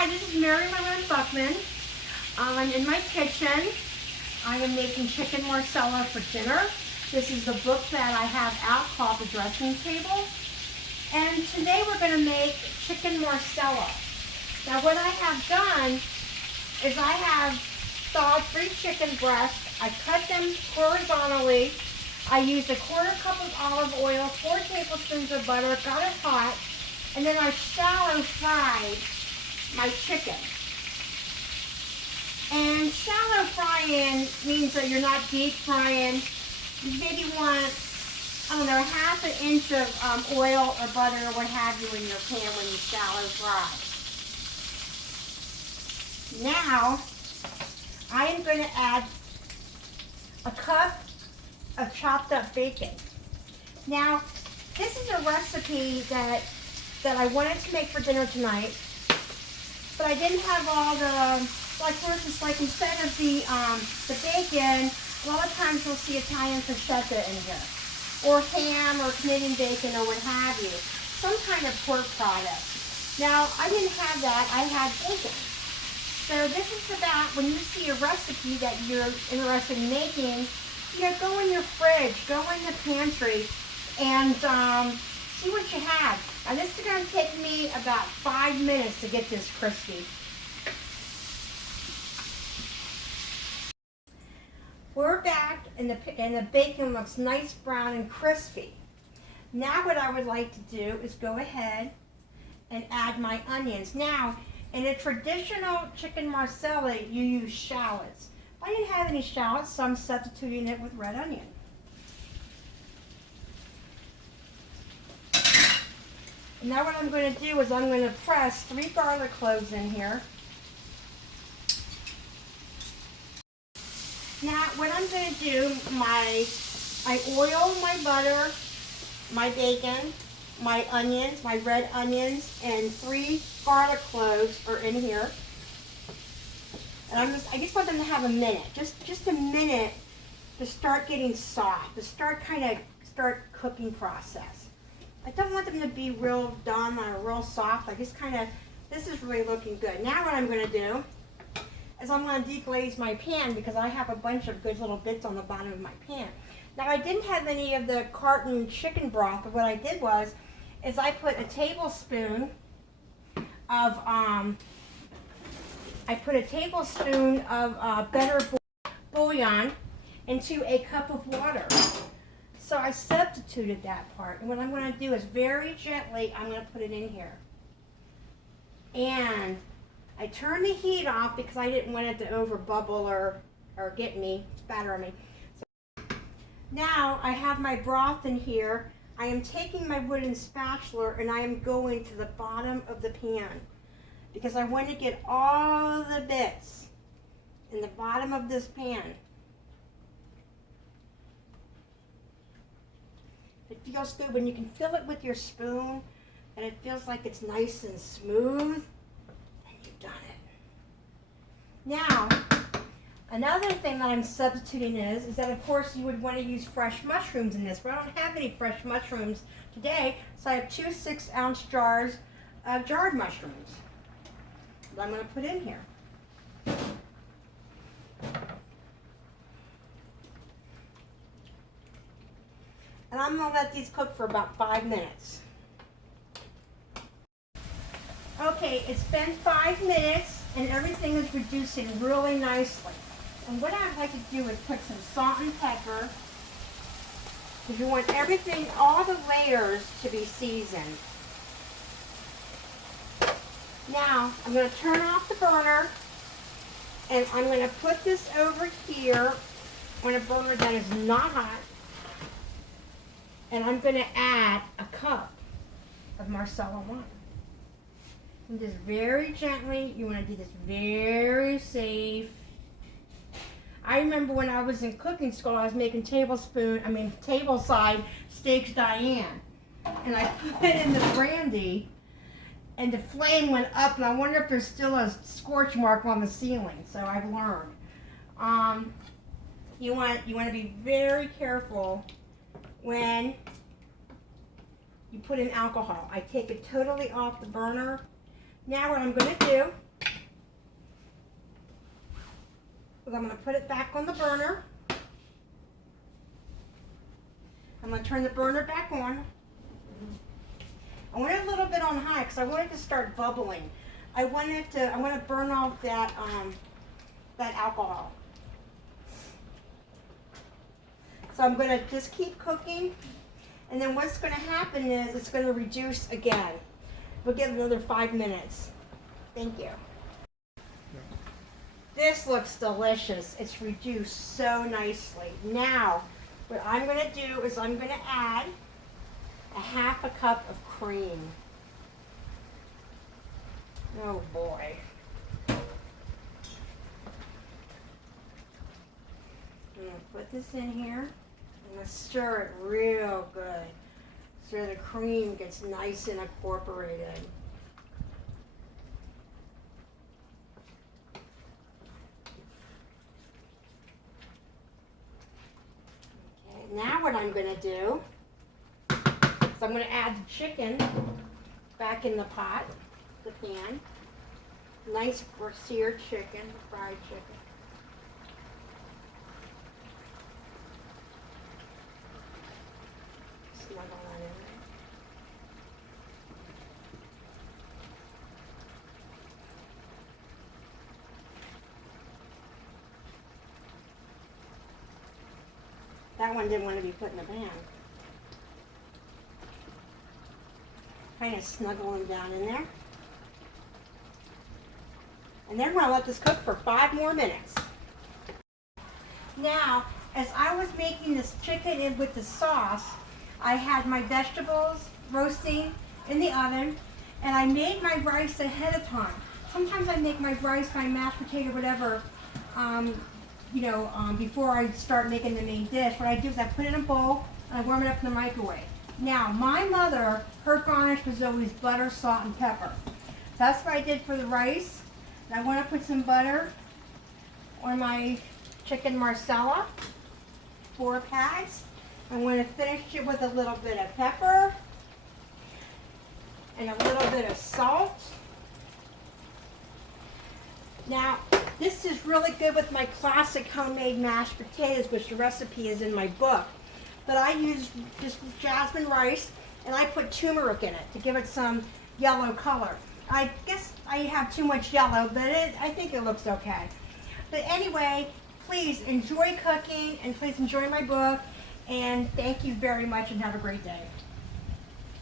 Hi, this is Mary Buckman. I'm in my kitchen. I am making chicken Marsala for dinner. This is the book that I have out called The Dressing Table. And today we're going to make chicken Marsala. Now what I have done is I have thawed 3 chicken breasts. I cut them horizontally. I used a 1/4 cup of olive oil, 4 tablespoons of butter, got it hot, and then I shallow fried my chicken. And shallow frying means that you're not deep frying. You maybe want, I don't know, 1/2 inch of oil or butter or what have you in your pan when you shallow fry. Now, I am going to add a cup of chopped up bacon. Now, this is a recipe that I wanted to make for dinner tonight, but I didn't have all the, like for instance, like instead of the bacon, a lot of times you'll see Italian prosciutto in here, or ham or Canadian bacon or what have you, some kind of pork product. Now, I didn't have that, I had bacon. So this is about when you see a recipe that you're interested in making, you know, go in your fridge, go in the pantry, and see what you have. Now this is going to take me about 5 minutes to get this crispy. We're back, and the bacon looks nice brown and crispy. Now what I would like to do is go ahead and add my onions. Now, in a traditional chicken Marsala, you use shallots. I didn't have any shallots, so I'm substituting it with red onion. And now what I'm going to do is I'm going to press 3 garlic cloves in here. Now what I'm going to do, I oil my butter, my bacon, my onions, my red onions, and 3 garlic cloves are in here. And I just want them to have a minute, just a minute to start getting soft, to start cooking process. I don't want them to be real done or real soft. I just this is really looking good. Now what I'm going to do is I'm going to deglaze my pan because I have a bunch of good little bits on the bottom of my pan. Now I didn't have any of the carton chicken broth, but what I did was I put a tablespoon of better bouillon into a cup of water. So I substituted that part. And what I'm going to do is very gently, I'm going to put it in here. And I turned the heat off because I didn't want it to over bubble or get me, spatter on me. So now I have my broth in here. I am taking my wooden spatula and I am going to the bottom of the pan because I want to get all the bits in the bottom of this pan. It feels good when you can feel it with your spoon and it feels like it's nice and smooth, then you've done it. Now, another thing that I'm substituting is that of course you would want to use fresh mushrooms in this, but I don't have any fresh mushrooms today, so I have 2 6-ounce jars of jarred mushrooms that I'm going to put in here. And I'm going to let these cook for about 5 minutes. Okay, it's been 5 minutes and everything is reducing really nicely. And what I'd like to do is put some salt and pepper, because you want everything, all the layers to be seasoned. Now, I'm going to turn off the burner and I'm going to put this over here on a burner that is not hot. And I'm going to add a cup of Marsala wine. And just very gently, you want to do this very safe. I remember when I was in cooking school, I was making tableside steaks Diane. And I put it in the brandy, and the flame went up, and I wonder if there's still a scorch mark on the ceiling. So I've learned. You want to be very careful when you put in alcohol. I take it totally off the burner. Now what I'm going to do Because I'm going to put it back on the burner. I'm going to turn the burner back on. I want it a little bit on high because I want it to start bubbling. I want to burn off that alcohol. So I'm going to just keep cooking, and then what's going to happen is it's going to reduce again. We'll give it another 5 minutes. Thank you. This looks delicious. It's reduced so nicely. Now, what I'm going to do is I'm going to add a 1/2 cup of cream. Oh boy. I'm going to put this in here. I'm going to stir it real good so the cream gets nice and incorporated. Okay, now what I'm going to do is I'm going to add the chicken back in the pot, the pan. Nice seared chicken, fried chicken. Snuggle that in there. That one didn't want to be put in the pan. Kind of snuggle them down in there. And then we're going to let this cook for 5 more minutes. Now, as I was making this chicken in with the sauce, I had my vegetables roasting in the oven, and I made my rice ahead of time. Sometimes I make my rice, my mashed potato, whatever, before I start making the main dish. What I do is I put it in a bowl and I warm it up in the microwave. Now, my mother, her garnish was always butter, salt, and pepper. That's what I did for the rice. And I want to put some butter on my chicken Marsala, 4 pads. I'm going to finish it with a little bit of pepper and a little bit of salt. Now, this is really good with my classic homemade mashed potatoes, which the recipe is in my book. But I use just jasmine rice, and I put turmeric in it to give it some yellow color. I guess I have too much yellow, but I think it looks okay. But anyway, please enjoy cooking, and please enjoy my book, and thank you very much, and have a great day.